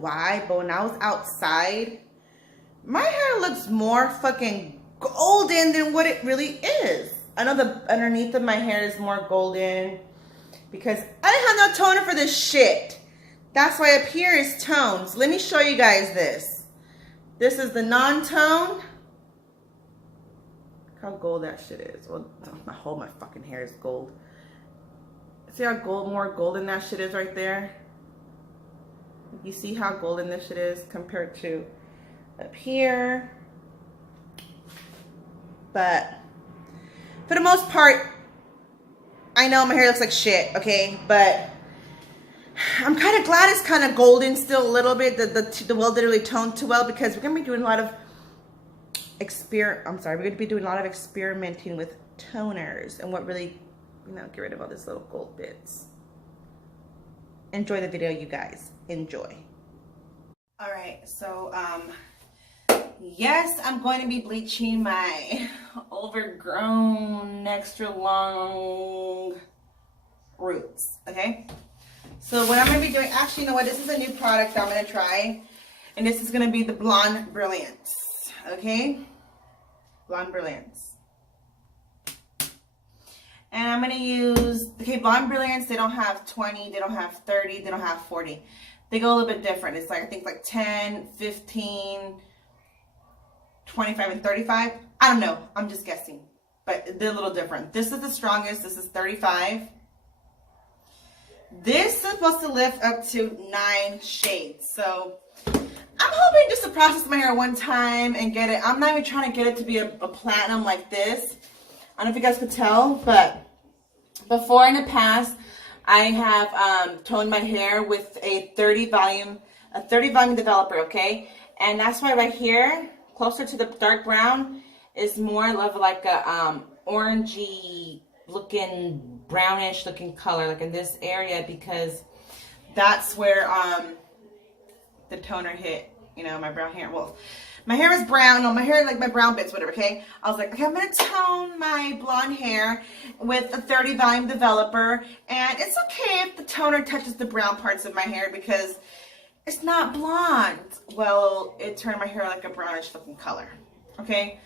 why, but when I was outside, my hair looks more fucking golden than what it really is. I know the underneath of my hair is more golden because I didn't have no toner for this shit. That's why up here is tones. Let me show you guys this. This is the non-tone. Look how gold that shit is. Well, my fucking hair is gold. See how more golden that shit is right there? You see how golden this shit is compared to up here? But for the most part, I know my hair looks like shit, okay? But I'm kind of glad it's kind of golden still a little bit. The well didn't really tone too well because we're gonna be doing a lot of we're gonna be doing a lot of experimenting with toners and what really, you know, get rid of all these little gold bits. Enjoy the video, you guys. Enjoy. All right, so yes, I'm going to be bleaching my overgrown, extra long roots, okay? So what I'm going to be doing, actually, you know what? This is a new product I'm going to try. And this is going to be the Blonde Brilliance, okay? Blonde Brilliance. And I'm going to use, okay, Blonde Brilliance, they don't have 20, they don't have 30, they don't have 40. They go a little bit different. It's like, I think like 10, 15, 25, and 35. I don't know. I'm just guessing. But they're a little different. This is the strongest. This is 35. This is supposed to lift up to 9 shades. So I'm hoping just to process my hair one time and get it. I'm not even trying to get it to be a platinum like this. I don't know if you guys could tell, but before in the past, I have toned my hair with a 30 volume developer, okay? And that's why right here, closer to the dark brown, is more of like a orangey looking, brownish looking color, like in this area, because that's where the toner hit, you know, my brown hair. Well, my hair is brown. No, my hair, like my brown bits, whatever, okay? I was like, okay, I'm going to tone my blonde hair with a 30 volume developer. And it's okay if the toner touches the brown parts of my hair because it's not blonde. Well, it turned my hair like a brownish looking color, okay?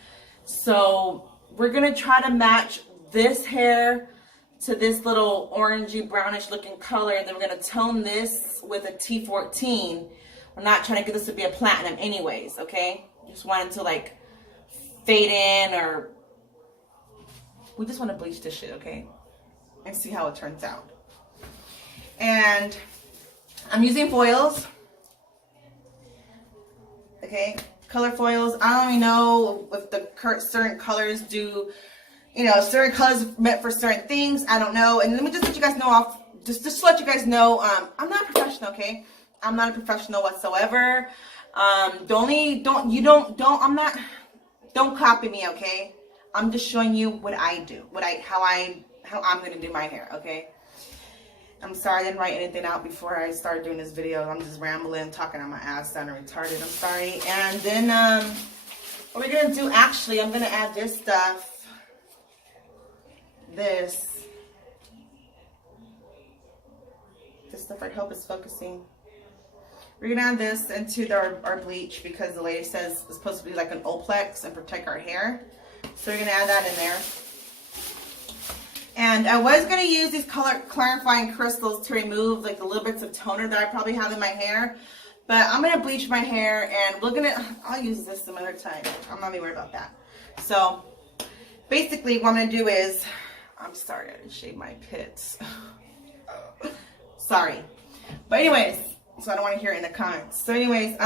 So we're going to try to match this hair to this little orangey brownish looking color. And then we're going to tone this with a T14. We're not trying to get this to be a platinum anyways, okay? Just wanted to like fade in, or we just want to bleach this shit, okay? And see how it turns out. And I'm using foils, okay? Color foils. I don't even know if the certain colors do, you know, certain colors meant for certain things. I don't know. And let me just let you guys know just to let you guys know, I'm not a professional, okay? I'm not a professional whatsoever. Don't copy me, okay? I'm just showing you what I do, how I'm gonna do my hair, okay? I'm sorry I didn't write anything out before I started doing this video. I'm just rambling, talking on my ass, sounding retarded. I'm sorry. And then what we're gonna do, actually, I'm gonna add this stuff. This stuff, I hope is focusing. We're going to add this into our bleach because the lady says it's supposed to be like an Olaplex and protect our hair. So we're going to add that in there. And I was going to use these clarifying crystals to remove like the little bits of toner that I probably have in my hair. But I'm going to bleach my hair and I'll use this some other time. I'm not even worried about that. So basically what I'm going to do is, I'm sorry, I didn't shave my pits. Sorry. But anyways, so I don't want to hear it in the comments. So anyways,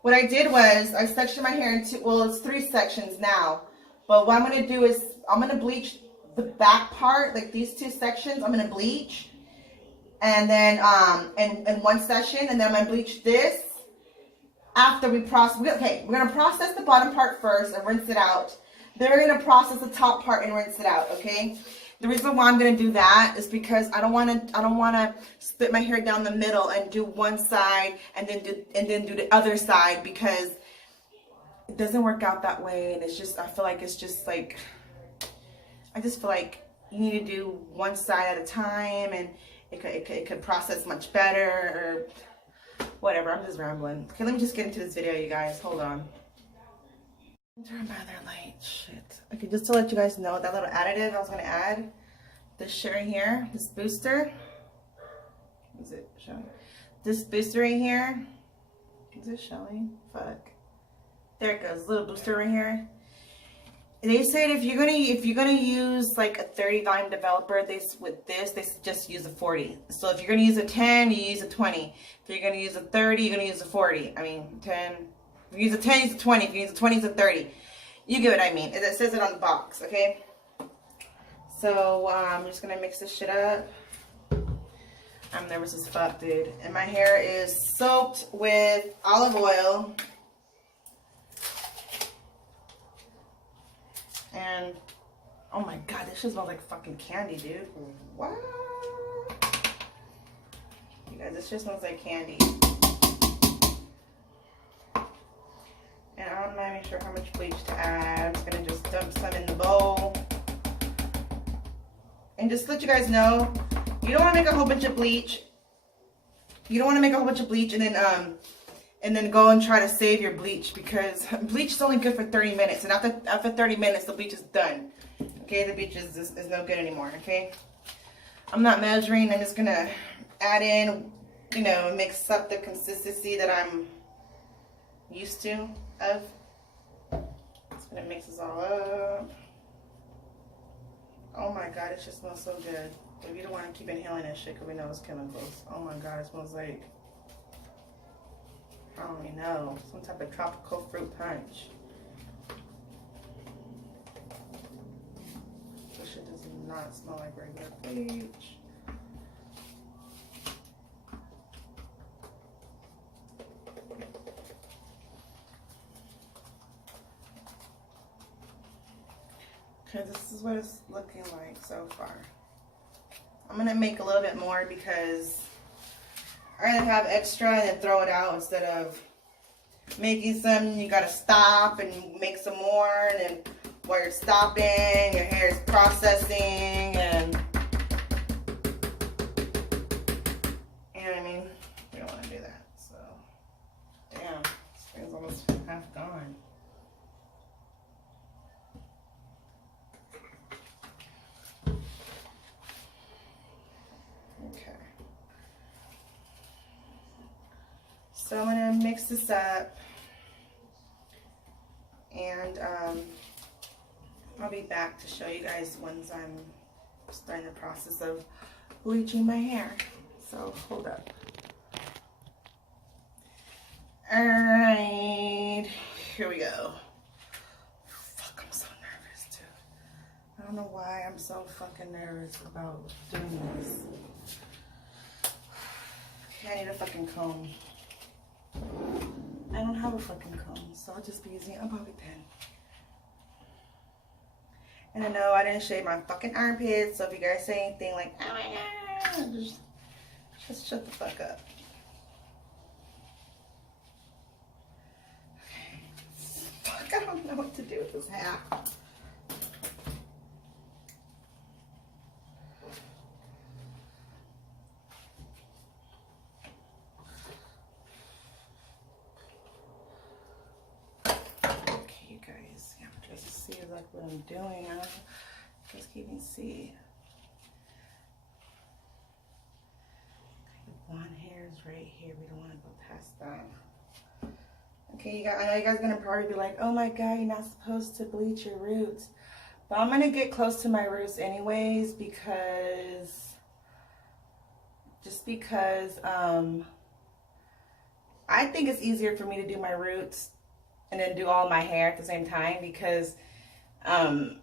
what I did was I sectioned my hair into, well, it's 3 sections now. But what I'm going to do is I'm going to bleach the back part, like these 2 sections, I'm going to bleach. And then in one session, and then I'm going to bleach this after we process. Okay, we're going to process the bottom part first and rinse it out. Then we're going to process the top part and rinse it out, okay? The reason why I'm going to do that is because I don't want to split my hair down the middle and do one side and then do the other side, because it doesn't work out that way. And it's just, I feel like it's just like, I just feel like you need to do one side at a time, and it could process much better. Or Whatever, I'm just rambling. Okay, let me just get into this video, you guys. Hold on. Turn my other light. Shit. Okay, just to let you guys know, that little additive I was gonna add, this shit right here, this booster. Is it showing? This booster right here. Is it showing? Fuck. There it goes. Little booster right here. They said if you're gonna use like a 30 volume developer, they suggest use a 40. So if you're gonna use a 10, you use a 20. If you're gonna use a 30, you're gonna use a 40. I mean 10. If you use a 10, use a 20. If you use a 20, use a 30. You get what I mean. It says it on the box, okay? So I'm just gonna mix this shit up. I'm nervous as fuck, dude. And my hair is soaked with olive oil. And, oh my god, this shit smells like fucking candy, dude. What? You guys, this shit smells like candy. And I'm not even sure how much bleach to add. I'm just gonna just dump some in the bowl. And just to let you guys know, you don't want to make a whole bunch of bleach. You don't want to make a whole bunch of bleach and then go and try to save your bleach, because bleach is only good for 30 minutes. And after 30 minutes, the bleach is done. Okay, the bleach is no good anymore, okay? I'm not measuring. I'm just going to add in, you know, mix up the consistency that I'm used to of. Just going to mix this all up. Oh my god, it just smells so good. But we don't want to keep inhaling that shit because we know it's chemicals. Oh my god, it smells like, I don't even know, some type of tropical fruit punch. This shit does not smell like regular bleach. Okay, this is what it's looking like so far. I'm gonna make a little bit more because I rather have extra and then throw it out instead of making some. You gotta stop and make some more, and then while you're stopping, your hair is processing, and you know what I mean? We don't want to do that. So, damn, this thing's almost half gone. So I'm going to mix this up, and I'll be back to show you guys once I'm starting the process of bleaching my hair. So hold up. Alright, here we go. Fuck, I'm so nervous, dude. I don't know why I'm so fucking nervous about doing this. Okay, I need a fucking comb. I don't have a fucking comb, so I'll just be using a bobby pin. And I know I didn't shave my fucking armpits, so if you guys say anything like, oh my god, just shut the fuck up. Okay. Fuck, I don't know what to do with this hair. Like what I'm doing. I don't just can't even see. The blonde hair is right here. We don't want to go past that. Okay, you guys, I know you guys are gonna probably be like, oh my god, you're not supposed to bleach your roots. But I'm gonna get close to my roots anyways, because I think it's easier for me to do my roots and then do all my hair at the same time, because all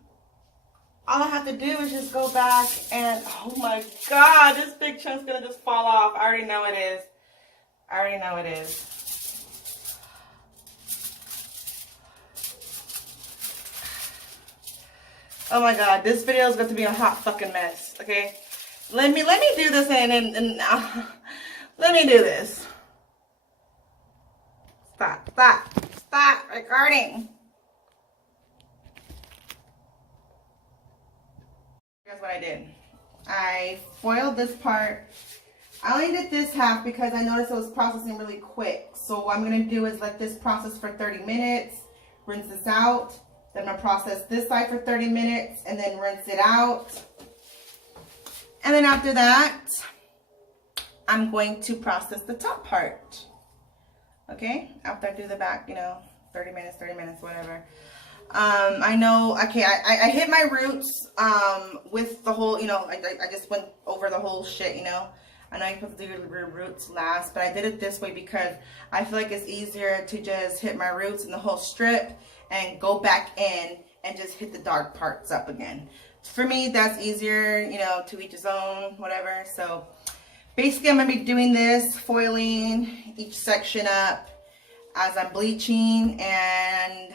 I have to do is just go back and, oh my god, this big chunk's gonna just fall off. I already know it is. I already know it is. Oh my god, this video is going to be a hot fucking mess, okay? Let me do this and let me do this. Stop recording. Here's what I did. I foiled this part I only did this half because I noticed it was processing really quick. So what I'm going to do is let this process for 30 minutes, rinse this out. Then I'm going to process this side for 30 minutes and then rinse it out. And then after that, I'm going to process the top part. Okay, after I do the back, you know, 30 minutes, whatever. I know, okay, I hit my roots with the whole, you know, I just went over the whole shit, you know. I know you're supposed to do your roots last, but I did it this way because I feel like it's easier to just hit my roots in the whole strip and go back in and just hit the dark parts up again. For me, that's easier, you know, to each his own, whatever. So basically, I'm going to be doing this, foiling each section up as I'm bleaching, and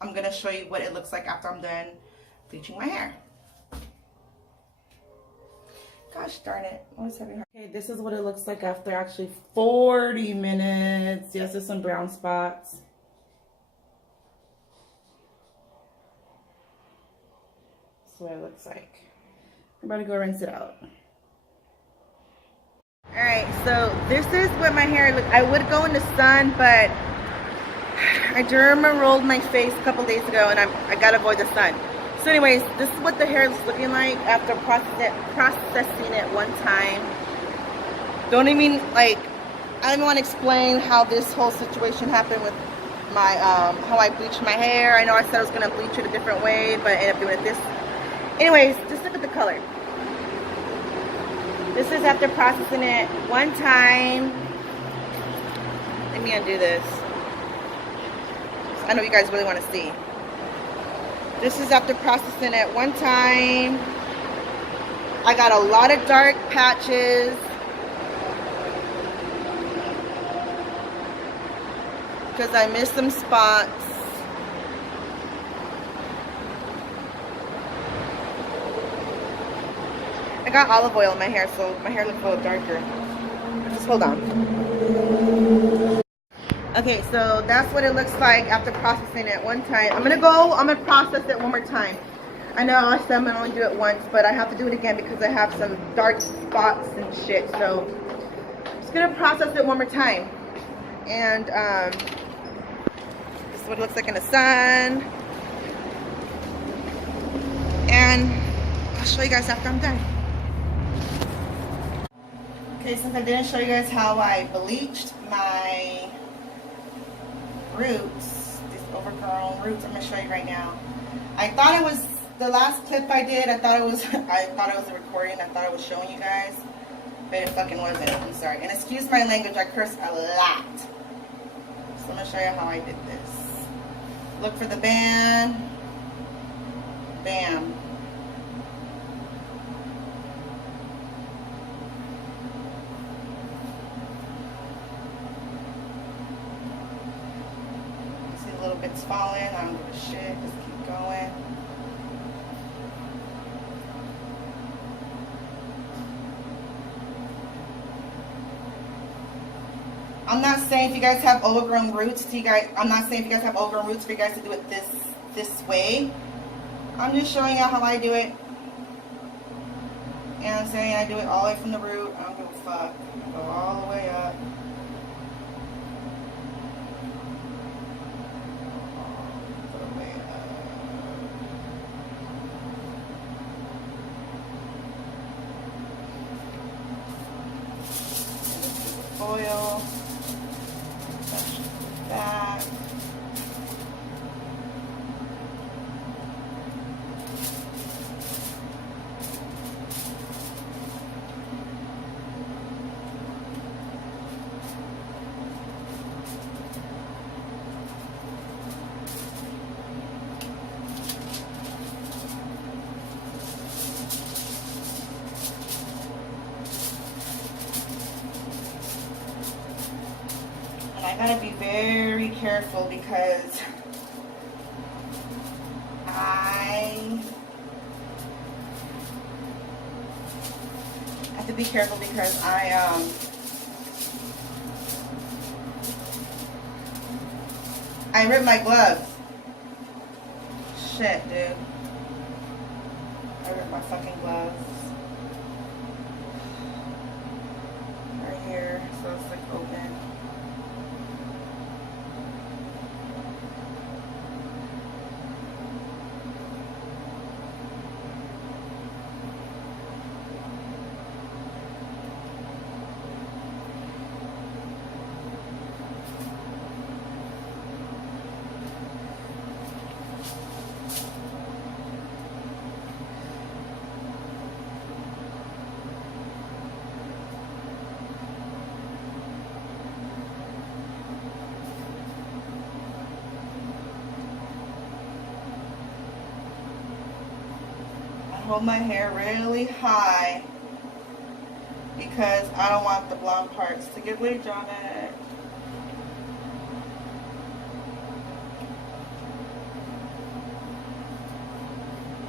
I'm going to show you what it looks like after I'm done bleaching my hair. Gosh darn it. Always having hard. Okay, this is what it looks like after actually 40 minutes. Yes, there's some brown spots. That's what it looks like. I'm about to go rinse it out. Alright, so this is what my hair looks. I would go in the sun, but I derma rolled my face a couple days ago and I gotta avoid the sun. So anyways, this is what the hair is looking like after processing it one time. Don't even, like, I don't even want to explain how this whole situation happened with my, how I bleached my hair. I know I said I was going to bleach it a different way, but I ended up doing it this. Anyways, just look at the color. This is after processing it one time. Let me undo this. I know you guys really want to see. This is after processing it one time. I got a lot of dark patches because I missed some spots. I got olive oil in my hair, so my hair looks a little darker. Just hold on. Okay, so that's what it looks like after processing it one time. I'm gonna process it one more time. I know I said I'm gonna only do it once, but I have to do it again because I have some dark spots and shit. So I'm just gonna process it one more time. And this is what it looks like in the sun. And I'll show you guys after I'm done. Okay, since I didn't show you guys how I bleached my roots, these overgrown roots, I'm gonna show you right now. I thought it was the last clip I did. I thought it was a recording. I thought I was showing you guys, but it fucking wasn't. I'm sorry. And excuse my language. I curse a lot. So I'm gonna show you how I did this. Look for the band. Bam. Little bits falling. I don't give a shit. Just keep going. I'm not saying if you guys have overgrown roots, I'm not saying if you guys have overgrown roots for you guys to do it this way. I'm just showing you how I do it. And I'm saying I do it all the way from the root. I don't give a fuck. Go all the way up. Oil, touch that. I gotta be very careful because I have to be careful because I ripped my gloves. Shit, dude. I ripped my fucking gloves. here, so it's like open. Hold my hair really high because I don't want the blonde parts to get bleach on it.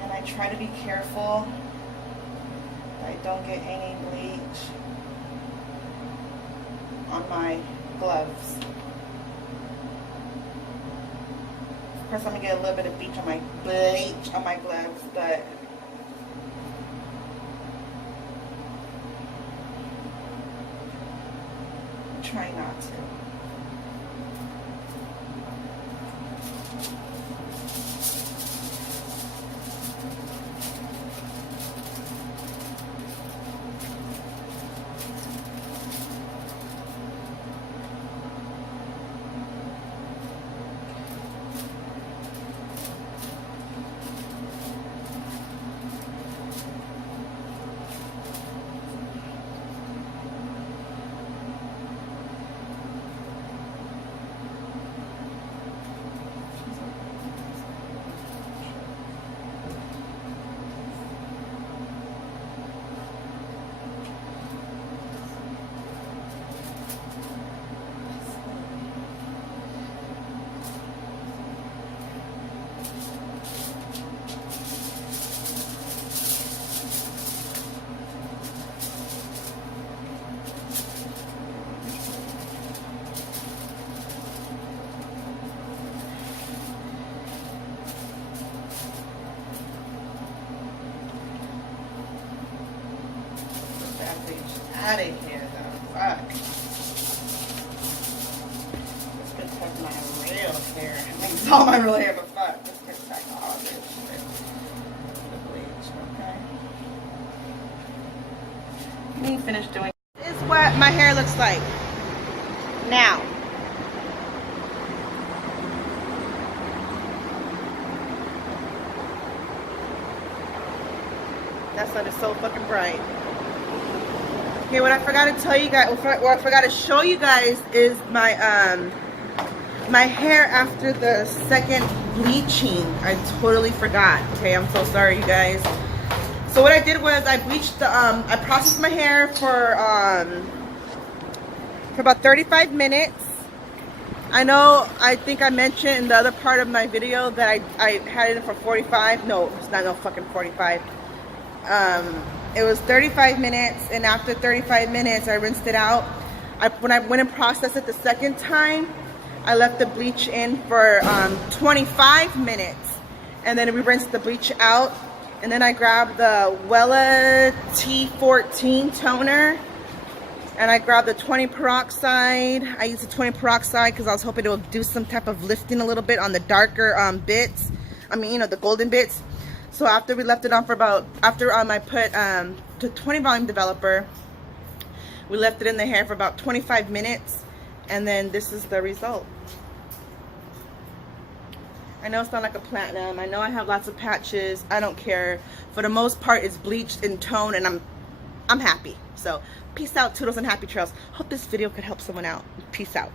And I try to be careful that I don't get any bleach on my gloves. Of course, I'm gonna get a little bit of bleach on my gloves, but try not to. Out of here though. Fuck. Let's protect my real hair. It's all my real hair, but fuck. Let's protect all this shit. The bleach, okay? Let me finish doing. This is what my hair looks like now. That sun is so fucking bright. Okay, what I forgot to tell you guys, what I forgot to show you guys is my my hair after the second bleaching. I totally forgot. Okay, I'm so sorry, you guys. So what I did was I bleached the I processed my hair for about 35 minutes. I know, I think I mentioned in the other part of my video that I had it for 45. No, it's not no fucking 45. It was 35 minutes, and after 35 minutes, I rinsed it out. When I went and processed it the second time, I left the bleach in for 25 minutes, and then we rinsed the bleach out. And then I grabbed the Wella T14 toner, and I grabbed the 20 peroxide. I used the 20 peroxide because I was hoping it would do some type of lifting a little bit on the darker bits. I mean, you know, the golden bits. So after we left it on for about, after I put the 20 volume developer, we left it in the hair for about 25 minutes, and then this is the result. I know it's not like a platinum. I know I have lots of patches. I don't care. For the most part, it's bleached in tone, and I'm happy. So peace out, toodles and happy trails. Hope this video could help someone out. Peace out.